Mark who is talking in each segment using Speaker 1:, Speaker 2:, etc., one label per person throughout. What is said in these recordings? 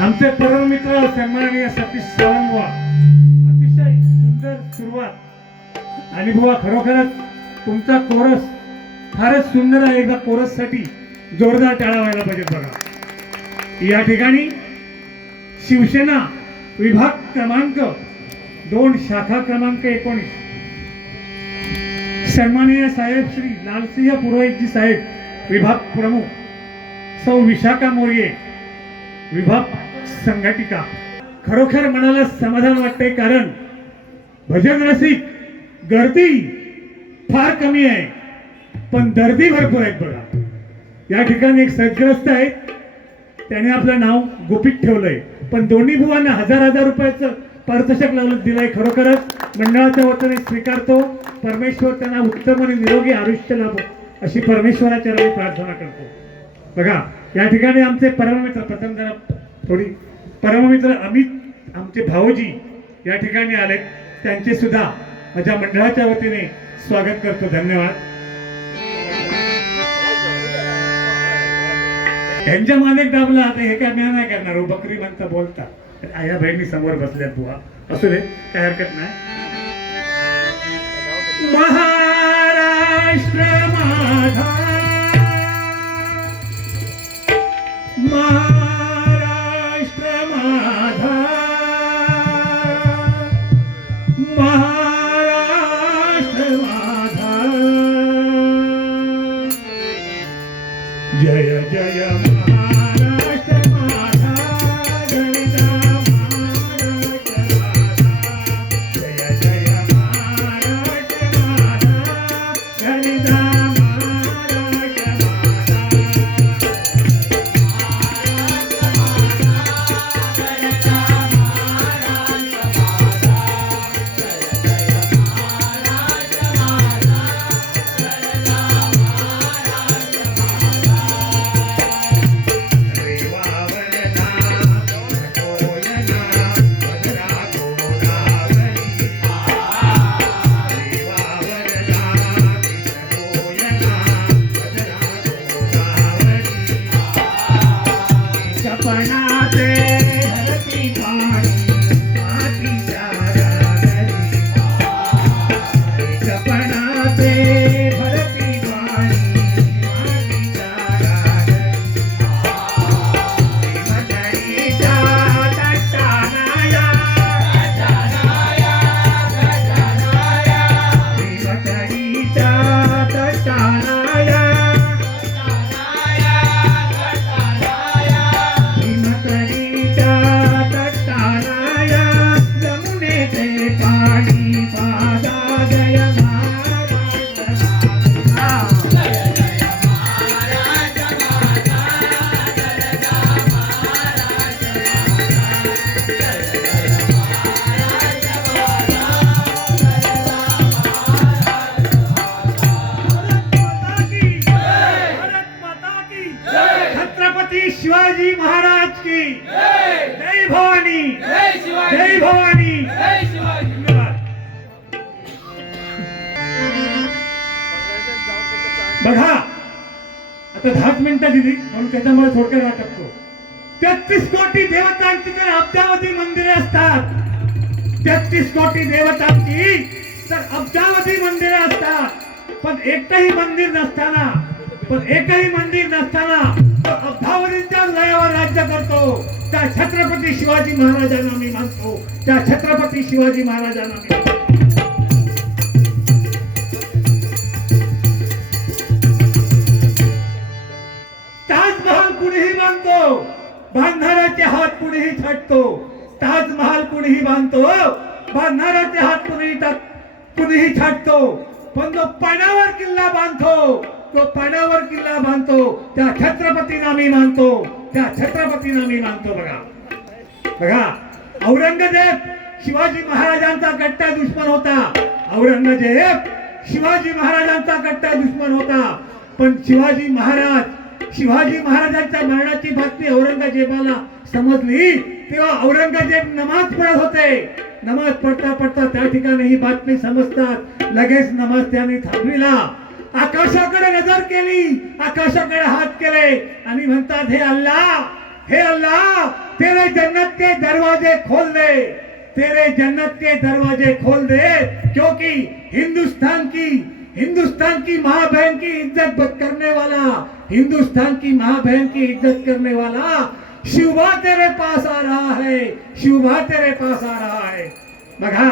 Speaker 1: आमचे परममित्र सन्माननीय सतीश सावंत अतिशय सुंदर सुरुवात. आणि बुवा खरोखरच तुमचा कोरस फारच सुंदर आहे. एकदा कोरससाठी जोरदार टाळा व्हायला पाहिजे बघा. या ठिकाणी शिवसेना विभाग क्रमांक दोन शाखा क्रमांक एकोणीस. सन्माननीय साहेब श्री लालसिंह पुरोहितजी साहेब विभाग प्रमुख. सौ विशाखा मोर्ये विभाग संघटिका. खरोखर मनाला समाधान वाटते कारण भजन रसिक गर्दी फार कमी आहे पण दर्दी भरपूर आहेत बघा. या ठिकाणी एक सदग्रस्त आहे त्याने आपलं नाव गुपित ठेवलंय. पण दोन्ही बुवांना हजार हजार रुपयाचं पारदर्शक लावलं दिलंय खरोखरच. मंडळाच्या वतीने स्वीकारतो. परमेश्वर त्यांना उत्तम आणि निरोगी आयुष्य लाभो अशी परमेश्वराच्या प्रार्थना करतो. बघा या ठिकाणी आमचे परममित्र प्रथम जरा थोडी परममित्र अमित आमचे भाऊजी या ठिकाणी आलेत. त्यांचे सुद्धा माझ्या मंडळाच्या वतीने स्वागत करतो. धन्यवाद. यांच्या मानेक दाबला आता हे काय मी नाही करणार हो, बकरी म्हणता बोलता. आया बहिणी समोर बसल्यात बुवा. असू दे काय हरकत नाही. महाराष्ट्र माझा जय छत्रपती शिवाजी महाराज की। जय। भवानी। जय भवानी। बघा आता दहाच मिनिटं दिली म्हणून त्याच्यामुळे थोडक्यात वाटतो तेहतीस कोटी देवतांची तर अब्जावधी मंदिरे असतात. तेहतीस कोटी देवतांची तर अब्जावधी मंदिरे असतात. पण एकही मंदिर नसताना पण एकही मंदिर नसताना तो अब्जावधींच्या लयावर राज्य करतो. त्या छत्रपती शिवाजी महाराजांना मी मानतो. त्या छत्रपती शिवाजी महाराजांना मी ताजमहाल कुणीही बांधतो. बांधणाऱ्याचे हात कुणीही छाटतो. ताजमहाल कुणीही बांधतो. बांधणाऱ्याचे हात कुणीही कुणीही छाटतो. पण जो पाण्यावर किल्ला बांधतो. तो पाण्यावर किल्ला बांधतो त्या छत्रपतींना मी मानतो त्या छत्रपतींना मी मानतो बघा. बघा औरंगजेब शिवाजी महाराजांचा कट्टा दुश्मन होता. औरंगजेब शिवाजी महाराजांचा कट्टा दुश्मन होता. पण शिवाजी महाराज शिवाजी महाराजांच्या मरणाची बातमी औरंगजेबाला समजली. तेव्हा औरंगजेब नमाज पडत होते. नमाज पडता पडता त्या ठिकाणी ही बातमी समजतात. लगेच नमाज त्याने थांबविला. आकाशाकडे नजर केली. आकाशाकडे हात केले. आणि म्हणतात हे अल्लाह हे अल्लाह तेरे जन्नत के दरवाजे खोल दे. तेरे जन्नत के दरवाजे खोल दे क्योंकि हिंदुस्तान की हिंदुस्तान की माँ बहन की इज्जत करने वाला हिंदुस्तान की माँ बहन की इज्जत करने वाला शिवबा तेरे पास आ रहा है शिवबा तेरे पास आ रहा है. बघा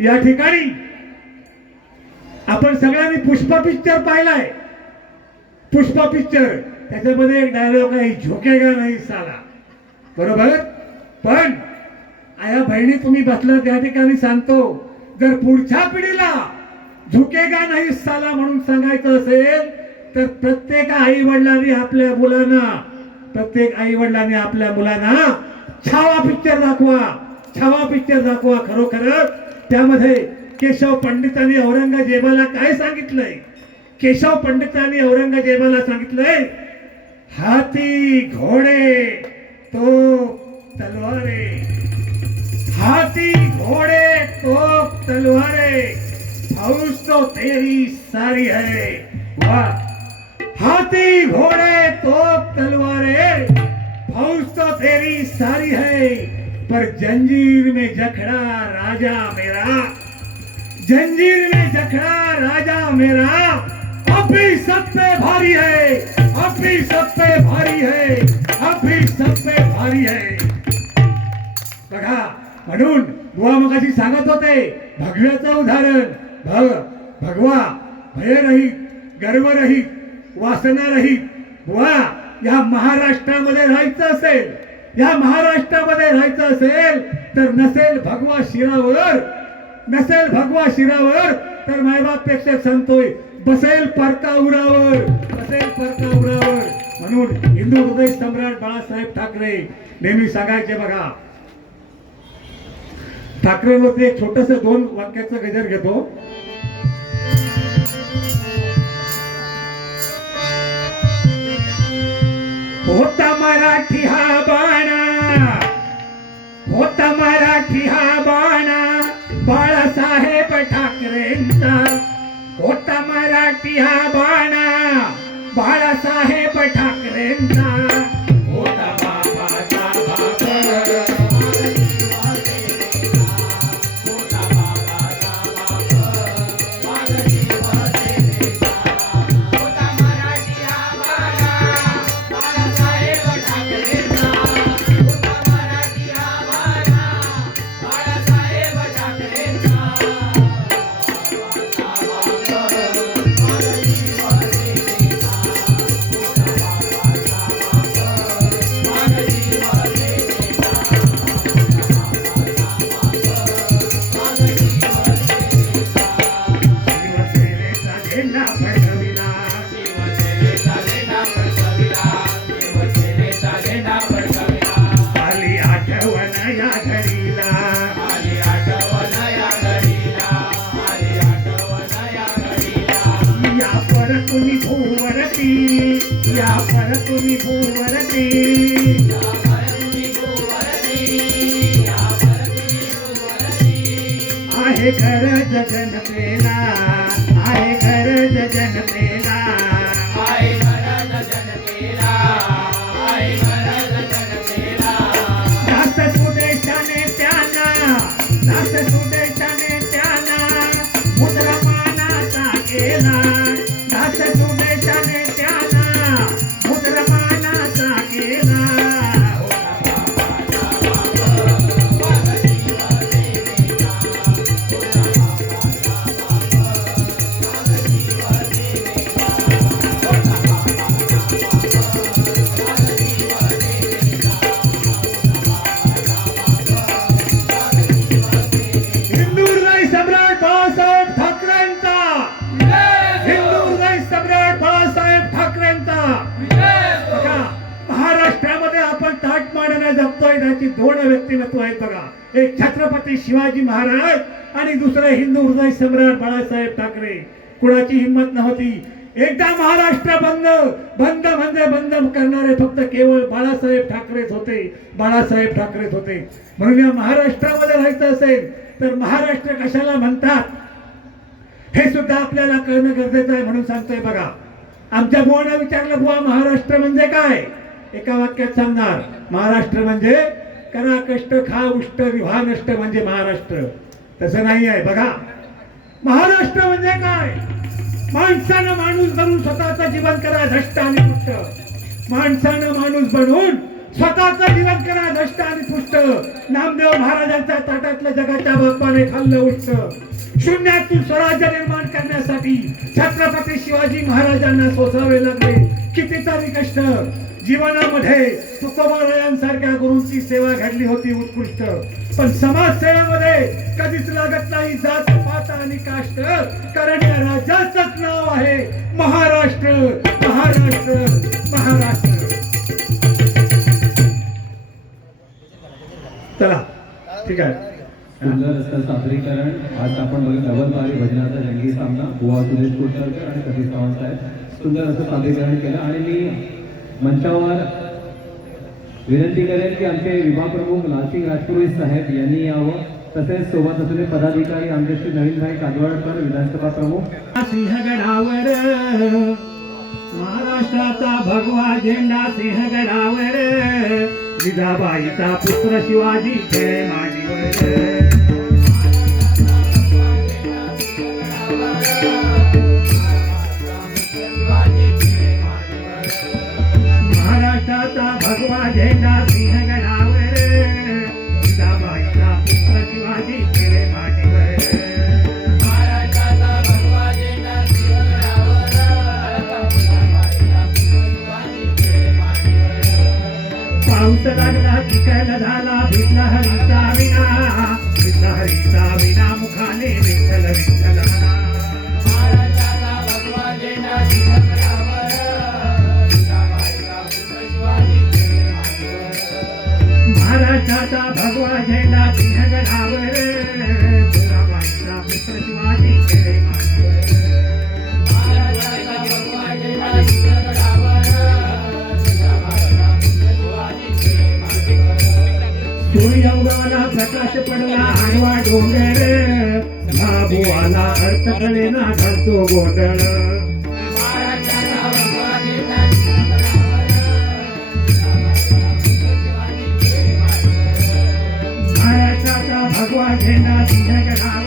Speaker 1: या ठिकाणी आपण सगळ्यांनी पुष्पा पिक्चर पाहिलाय. पुष्पा पिक्चर त्याच्यामध्ये एक डायलॉग आहे झोकेगा नाही साला. बरोबर? पण आया बहिणी तुम्ही बसला त्या ठिकाणी सांगतो जर पुढच्या पिढीला झुकेगा नाही साला म्हणून सांगायचं असेल तर प्रत्येक आई वडिलांनी आपल्या मुलांना प्रत्येक आई वडिलांनी आपल्या मुलांना छावा पिक्चर दाखवा. छावा पिक्चर दाखवा खरोखर त्यामध्ये केशव पंडितांनी औरंगजेबाला काय सांगितलंय? केशव औरंगजेबाला सांगितलंय, हाती घोडे तो तलवारे. हाथी घोड़े तोप तलवारे फौज तो तेरी सारी है। वाह! हाथी घोड़े तोप तलवारे फौज तो तेरी सारी है, पर जंजीर में जखड़ा राजा मेरा। जंजीर में जखड़ा राजा मेरा। अब भी सब पे भारी है अब भी सब पे भारी है अब भी सब पे भारी है। बघा म्हणून बुवा मगाशी सांगत होते भगव्याचं उदाहरण भग भगवा भय रही गर्व रही वासना रही बुवा या महाराष्ट्रामध्ये राहायचं असेल या महाराष्ट्रामध्ये राहायचं असेल तर नसेल भगवा शिरावर नसेल भगवा शिरावर तर मायबापेक्षा सांगतोय बसेल परका उरावर. बसेल परका उरावर. म्हणून हिंदू हृदय सम्राट बाळासाहेब ठाकरे नेहमी सांगायचे बघा. ठाकरेवरती एक छोटस दोन वाक्याचं गजर घेतो. होता मराठी हा बाणा. होता मराठी हा बाणा. बाळासाहेब ठाकरेंचा होता मराठी हा बाणा. बाळासाहेब ठाकरेंचा या परतुनी भूवरती. आहे खरं जगन पेला आहे खरंच जगन पेला जपतोय त्याची दोन व्यक्तिमत्व आहेत बघा. एक छत्रपती शिवाजी महाराज आणि दुसरं हिंदू हृदय सम्राट बाळासाहेब ठाकरे. कुणाची हिंमत नव्हती. एकदा महाराष्ट्र बंद बंद म्हणजे बंद करणारे फक्त केवळ बाळासाहेब ठाकरेच होते. बाळासाहेब ठाकरेच होते. म्हणून या महाराष्ट्रामध्ये राहायचं असेल तर महाराष्ट्र कशाला म्हणतात? हे सुद्धा आपल्याला कळणं गरजेचं आहे म्हणून सांगतोय बघा. आमच्या बुवांना विचारलं बुवा महाराष्ट्र म्हणजे काय? एका वाक्यात सांगणार महाराष्ट्र म्हणजे करा कष्ट खा उष्ट विवाह नष्ट म्हणजे महाराष्ट्र. तसं नाही आहे बघा. महाराष्ट्र म्हणजे काय? माणसानं माणूस बनून स्वतःचं जीवन करा धष्ट आणि पुष्ट. माणसानं माणूस बनून स्वतःचं जीवन करा धष्ट आणि पुष्ट. नामदेव महाराजांच्या ताटातलं जगाच्या बाप्पाने खाल्लं उष्ट. शून्यातून स्वराज्य निर्माण करण्यासाठी छत्रपती शिवाजी महाराजांना सोसावे लागले. कितीतरी कष्ट. जीवनामध्ये तुकोबारायांसारख्या गुरूंची सेवा घडली होती उत्कृष्ट. पण समाजसेवेमध्ये कधीच लागत नाही जात पात आणि काष्ट. कारण या राज्याचंच नाव आहे महाराष्ट्र महाराष्ट्र महाराष्ट्र. चला ठीक आहे.
Speaker 2: सुंदर रस्ता सादरीकरण. आज आपण बघत नवलबारी भजनाचा जंगी सामना बुवा सुरेश कुलकर्णी आणि सतीश सावंत साहेब. सुंदर असं सादरीकरण केलं. आणि मी मंचावर विनंती करेन की आमचे विभाग प्रमुख लालसिंग राजपुरोहित साहेब यांनी यावं. तसेच सोबत असलेले पदाधिकारी आमचे श्री नवीनभाई कादवाडकर विधानसभा प्रमुख.
Speaker 1: सिंहगडावर महाराष्ट्राचा भगवा झेंडा सिंहगडावर जिजाबाईचा पुत्र शिवाजी जय माजीवर भगवा झेंडा सिंहगडावर जिजाबाईचा पुत्र शिवाजी जय माजीवर पाऊस लागला चिखल झाला भिजला हरीचा विना भिजला हरीचा विना मुखाने विठ्ठल विठ्ठल म्हणा. महाराष्ट्राचा भगवा झेंडा सिंहगडावर तुळाबाईचा पुत्र शिवाजी जय सूर्य उगवला प्रकाश पडला आडवा डोंगर बाबू आला अर्थ कळेना घालतो गोंधळ महाराष्ट्राचा भगवा झेंडा सिंहगडावर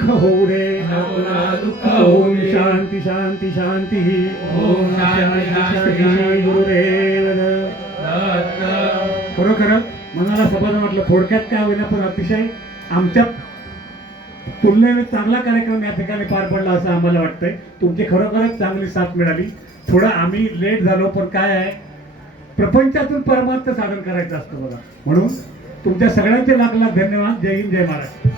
Speaker 1: दुःख होऊ रे ओम शांती शांती शांती.
Speaker 3: ओम शांती.
Speaker 1: गुरुदेव खरोखर मनाला समाधान वाटलं. थोडक्यात काय होईना पण अतिशय आमच्या तुलनेने चांगला कार्यक्रम या ठिकाणी पार पडला असं आम्हाला वाटतंय. तुमची खरोखरच चांगली साथ मिळाली. थोडं आम्ही लेट झालो पण काय आहे? प्रपंचातून परमार्थ साधन करायचं असतं बघा. म्हणून तुमच्या सगळ्यांचे लाख लाख धन्यवाद. जय हिंद जय महाराष्ट्र.